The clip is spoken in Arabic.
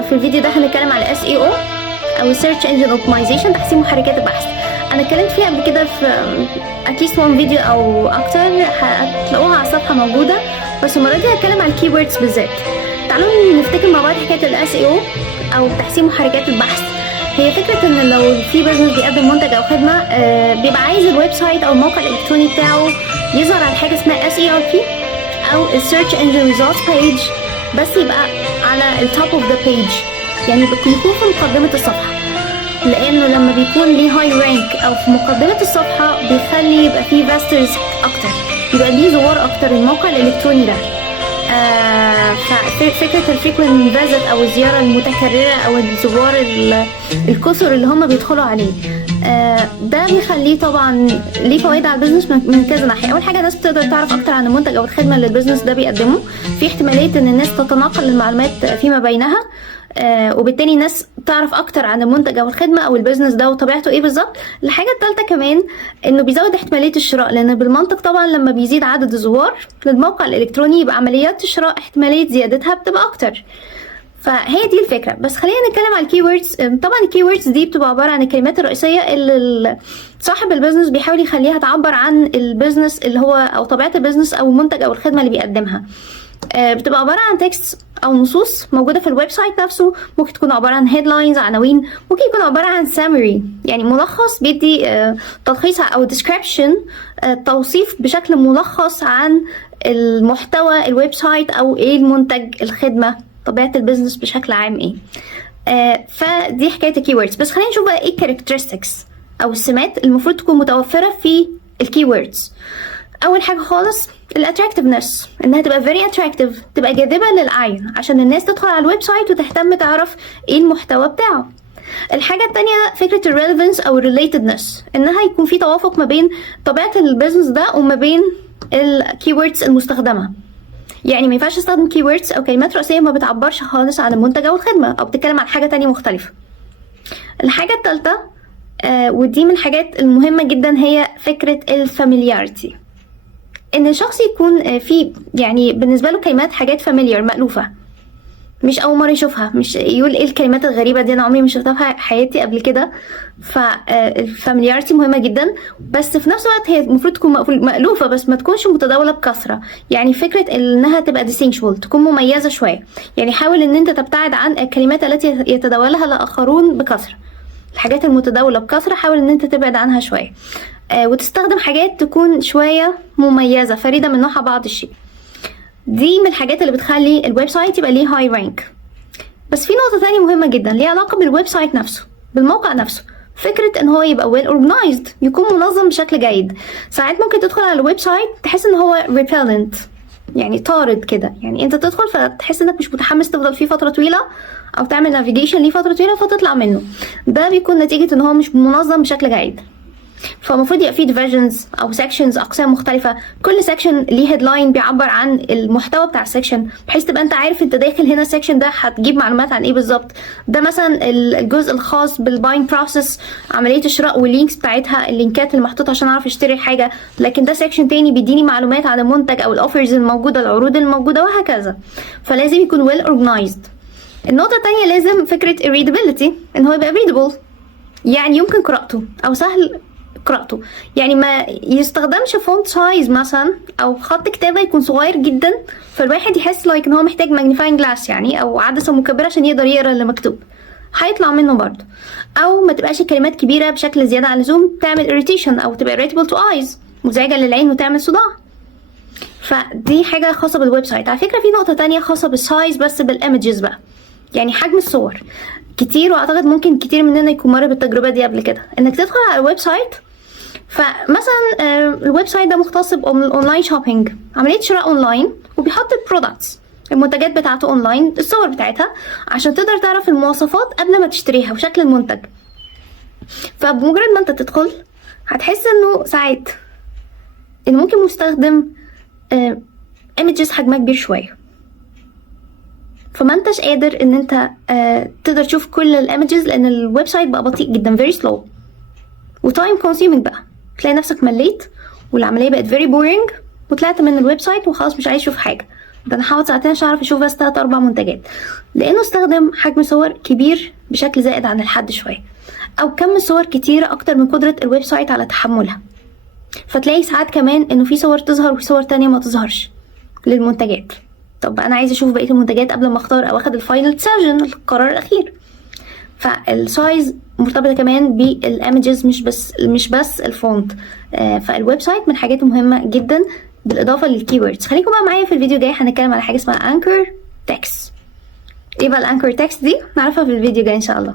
في الفيديو ده هنتكلم على SEO او Search Engine Optimization، تحسين محركات البحث. انا اتكلمت فيها قبل كده في at least one فيديو او اكتر، هتلاقوها على الصفحه موجوده، بس المره دي هتكلم على الكيوردز بالذات. تعالوا نفتكر مع بعض حكايه ال SEO او تحسين محركات البحث. هي فكره ان لو في بزنس بيقدم منتج او خدمه بيبقى عايز الويب سايت او الموقع الالكتروني بتاعه يظهر على حاجه اسمها SERP او Search Engine Results Page، بس يبقى على التوب اوف ذا بيج، يعني يكون في مقدمه الصفحه، لانه لما بيكون ليه هاي رانك او في مقدمه الصفحه بيخلي يبقى فيه فاسترز اكتر، يبقى ليه زوار اكتر الموقع الالكتروني ده. ففكره الفريكوينت فيزيت او الزياره المتكرره او الزوار الكثر اللي هم بيدخلوا عليه، ده بيخليه طبعا ليه فوائد على البيزنس من كذا ناحيه. اول حاجه الناس بتقدر تعرف اكتر عن المنتج او الخدمه اللي البيزنس ده بيقدمه، في احتماليه ان الناس تتناقل المعلومات فيما بينها، وبالتالي الناس تعرف اكتر عن المنتج او الخدمه او البيزنس ده وطبيعته ايه بالظبط. الحاجه الثالثه كمان انه بيزود احتماليه الشراء، لان بالمنطق طبعا لما بيزيد عدد الزوار للموقع الالكتروني يبقى عمليات الشراء احتماليه زيادتها بتبقى اكتر. فهي دي الفكره. بس خلينا نتكلم على الكيوردز. طبعا الكيوردز دي بتبقى عباره عن الكلمات الرئيسيه اللي صاحب البيزنس بيحاول يخليها تعبر عن البيزنس اللي هو او طبيعه البيزنس او المنتج او الخدمه اللي بيقدمها. بتبقى عباره عن تكست او نصوص موجوده في الويب سايت نفسه، ممكن تكون عباره عن هيدلاينز عناوين، ممكن يكون عباره عن سامري يعني ملخص بيدي تلخيص او ديسكريبشن توصيف بشكل ملخص عن المحتوى الويب سايت او ايه المنتج الخدمه طبيعه البيزنس بشكل عام ايه. فدي حكايه الكيوردز. بس خلينا نشوف بقى ايه الكاركترستكس او السمات المفروض تكون متوفره في الكيوردز. اول حاجه خالص الاتراكتيفنس، انها تبقى فيري اتراكتيف، تبقى جاذبه للعين عشان الناس تدخل على الويب سايت وتهتم تعرف ايه المحتوى بتاعه. الحاجه الثانيه فكره الريليفنس او الريليتدنس، انها يكون في توافق ما بين طبيعه البيزنس ده وما بين الكيوردز المستخدمه. يعني ما ينفعش استخدم كيوردز او كلمات رئيسيه ما بتعبرش خالص عن المنتج او الخدمه او بتتكلم عن حاجه تانية مختلفه. الحاجه الثالثه ودي من الحاجات المهمه جدا هي فكره الفاميلياريتي، ان الشخص يكون في يعني بالنسبه له كلمات حاجات فاميليار مألوفه، مش اول مره يشوفها، مش يقول ايه الكلمات الغريبه دي انا عمري ما شفتها في حياتي قبل كده. فالفاميلياريتي مهمه جدا، بس في نفس الوقت هي المفروض تكون مألوفه بس ما تكونش متداوله بكثره. يعني فكره انها تبقى ديستينكشوال، تكون مميزه شويه. يعني حاول ان انت تبتعد عن الكلمات التي يتداولها الاخرون بكثره. الحاجات المتداوله بكثره حاول ان انت تبعد عنها شويه، وتستخدم حاجات تكون شويه مميزه فريده من نوعها بعض الشيء. دي من الحاجات اللي بتخلي الويب سايت يبقى ليه هاي رانك. بس في نقطه ثانيه مهمه جدا ليها علاقه بالويب سايت نفسه، بالموقع نفسه، فكره ان هو يبقى ويل اورجنايزد، يكون منظم بشكل جيد. ساعات ممكن تدخل على الويب سايت تحس ان هو ريبيلنت، يعني طارد كده، يعني انت تدخل فتحس انك مش متحمس تفضل فيه فتره طويله او تعمل نافيجيشن ليه فتره طويله فتطلع منه. ده بيكون نتيجه ان هو مش منظم بشكل جيد. فالمفروض يبقى فيه ديفيجنز او سيكشنز، اقسام مختلفه، كل سيكشن ليه هيدلاين بيعبر عن المحتوى بتاع السيكشن، بحيث تبقى انت عارف انت داخل هنا السيكشن ده هتجيب معلومات عن ايه بالظبط. ده مثلا الجزء الخاص بالباين بروسيس، عمليه الشراء واللينكس بتاعتها، اللينكات اللي محطوطه عشان اعرف اشتري حاجه، لكن ده سيكشن تاني بيديني معلومات عن المنتج او الاوفرز الموجوده، العروض الموجوده وهكذا. فلازم يكون ويل اورجنايزد. النقطه الثانيه لازم فكره الريدابيلتي، ان هو يبقى ريدابل، يعني يمكن قراءته او سهل قراءته. يعني ما يستخدمش فونت سايز مثلا او خط كتابه يكون صغير جدا فالواحد يحس لايك ان هو محتاج ماجنيفاينج جلاس يعني او عدسه مكبره عشان يقدر يقرا اللي مكتوب، هيطلع منه برضه. او ما تبقاش الكلمات كبيره بشكل زياده عن اللزوم تعمل irritation او تبقى irritable to eyes، مزعجه للعين وتعمل صداع. فدي حاجه خاصه بالويب سايت. على فكره في نقطه تانية خاصه بالسايز بس بالايمجز بقى، يعني حجم الصور كتير، واعتقد ممكن كتير مننا يكون مر بالتجربه دي قبل كده، انك تدخل على الويب سايت فمثلا الويب سايت ده مختص باونلاين شوبينج، عمليه شراء اونلاين، وبيحط البرودكتس المنتجات بتاعته اونلاين، الصور بتاعتها عشان تقدر تعرف المواصفات قبل ما تشتريها وشكل المنتج. فبمجرد ما انت تدخل هتحس انه ساعات انه ممكن مستخدم ايمجز حجمها كبير شويه، فما انتش قادر ان انت تقدر تشوف كل الايمجز لان الويب سايت بقى بطيء جدا، very slow وتايم كونسيومينج بقى. تلاقي نفسك مليت والعمليه بقت very boring وطلعت من الويب سايت وخلاص مش عايز تشوف حاجه. ده انا هقعد ساعتين عشان اعرف اشوف بس 3 4 منتجات، لانه استخدم حجم صور كبير بشكل زائد عن الحد شويه، او كم صور كتيره اكتر من قدره الويب سايت على تحملها. فتلاقي ساعات كمان انه في صور تظهر وفي صور تانية ما تظهرش للمنتجات. طب انا عايزه اشوف بقيه المنتجات قبل ما اختار او اخد الفاينل ديسيجن، القرار الاخير. فالسايز مرتبطه كمان بالايمجز، مش بس الفونت. فالويب سايت من الحاجات المهمه جدا، بالاضافه للكيوردز. خليكم بقى معايا في الفيديو الجاي، هنتكلم على حاجه اسمها انكر تكست. ايه بقى الانكر تكست دي؟ نعرفها في الفيديو الجاي ان شاء الله.